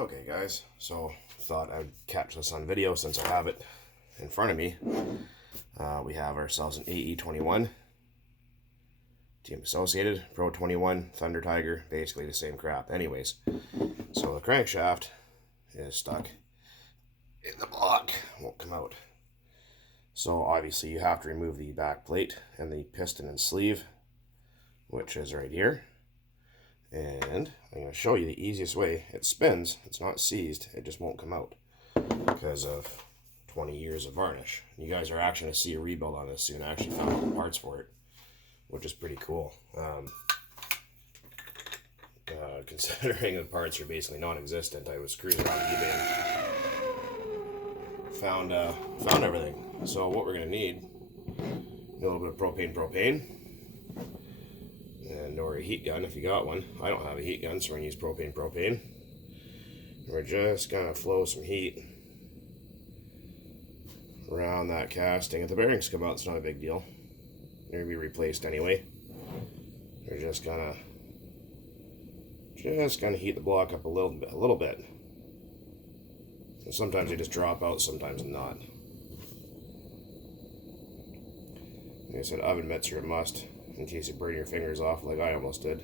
Okay guys, so thought I'd catch this on video since I have it in front of me. We have ourselves an AE21, Team Associated, Pro 21, Thunder Tiger, basically the same crap. Anyways, so the crankshaft is stuck in the block, won't come out. So obviously you have to remove the back plate and the piston and sleeve, which is right here. And I'm going to show you the easiest way. It spins, it's not seized, it just won't come out because of 20 years of varnish. You guys are actually going to see a rebuild on this soon. I actually found all the parts for it, which is pretty cool. Considering the parts are basically non-existent, I was cruising around eBay and found everything. So what we're going to need a little bit of propane, or a heat gun if you got one. I don't have a heat gun, so we're going to use propane. We're just going to flow some heat around that casting. If the bearings come out, it's not a big deal. They're going to be replaced anyway. We're just going to heat the block up a little bit. And sometimes they just drop out, sometimes not. Like I said, oven mitts are a must, in case you burn your fingers off like I almost did.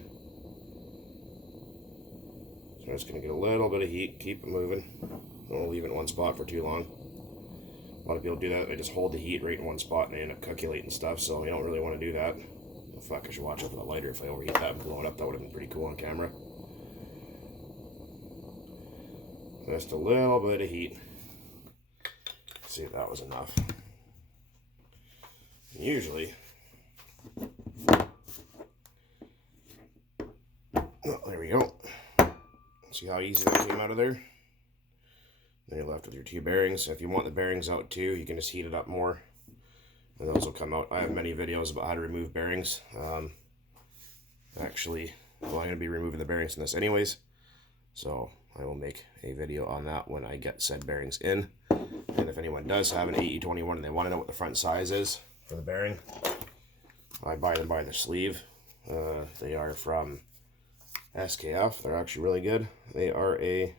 So I'm just going to get a little bit of heat, keep it moving. Don't leave it in one spot for too long. A lot of people do that, they just hold the heat right in one spot and they end up calculating stuff, so you don't really want to do that. Oh, fuck, I should watch out for the lighter. If I overheat that and blow it up, that would have been pretty cool on camera. Just a little bit of heat. See if that was enough. Usually, oh, there we go. See how easy that came out of there? Then you're left with your two bearings. If you want the bearings out too, you can just heat it up more, and those will come out. I have many videos about how to remove bearings. Actually, well, I'm going to be removing the bearings in this anyways, so I will make a video on that when I get said bearings in. And if anyone does have an AE21 and they want to know what the front size is for the bearing, I buy them by the sleeve. They are from SKF. They're actually really good. They are a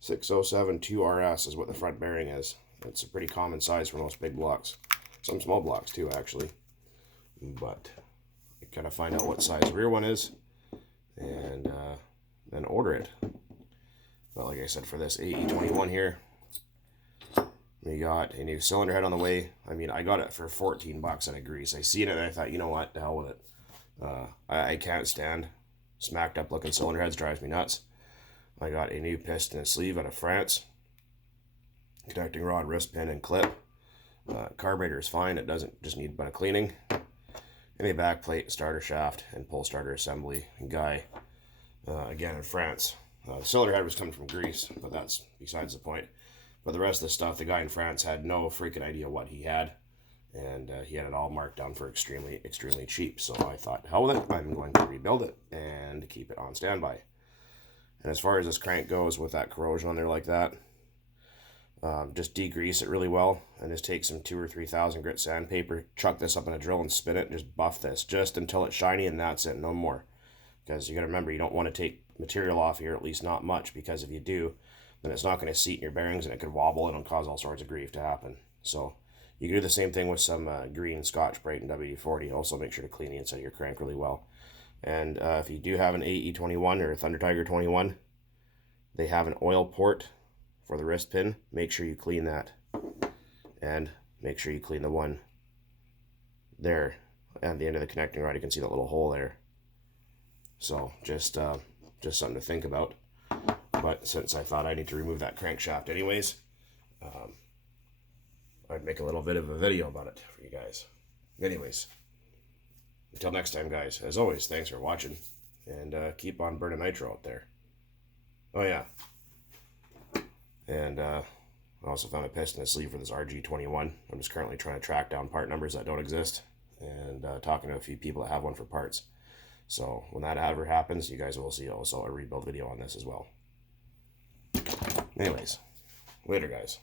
607 2RS is what the front bearing is. It's a pretty common size for most big blocks. Some small blocks too, actually. But you gotta find out what size the rear one is and then order it. But like I said, for this AE21 here, we got a new cylinder head on the way. I mean, I got it for 14 bucks at a grease. I seen it and I thought, you know what, the hell with it. I can't stand smacked up looking cylinder heads, drives me nuts. I got a new piston and sleeve out of France. Connecting rod, wrist pin, and clip. Carburetor is fine, it doesn't just need a bit of cleaning. And a back plate, starter shaft, and pull starter assembly guy. Again in France. The cylinder head was coming from Greece, but that's besides the point. But the rest of the stuff, the guy in France had no freaking idea what he had. And he had it all marked down for extremely, extremely cheap. So I thought, hell with it, I'm going to rebuild it and keep it on standby. And as far as this crank goes with that corrosion on there like that, just degrease it really well and just take some 2,000 or 3,000 grit sandpaper, chuck this up in a drill and spin it and just buff this just until it's shiny, and that's it, no more. Because you got to remember, you don't want to take material off here, at least not much, because if you do, then it's not going to seat in your bearings and it could wobble and it'll cause all sorts of grief to happen. So you can do the same thing with some green Scotch-Brite and WD-40. Also make sure to clean the inside of your crank really well. And if you do have an AE21 or a Thunder Tiger 21, they have an oil port for the wrist pin. Make sure you clean that. And make sure you clean the one there at the end of the connecting rod. You can see that little hole there. So just something to think about. But since I thought I need to remove that crankshaft anyways, I'd make a little bit of a video about it for you guys. Anyways, until next time, guys, as always, thanks for watching, and keep on burning nitro out there. Oh yeah, and I also found a piston and sleeve for this RG21. I'm just currently trying to track down part numbers that don't exist, and talking to a few people that have one for parts. So when that ever happens, you guys will see also a rebuild video on this as well. Anyways, later guys.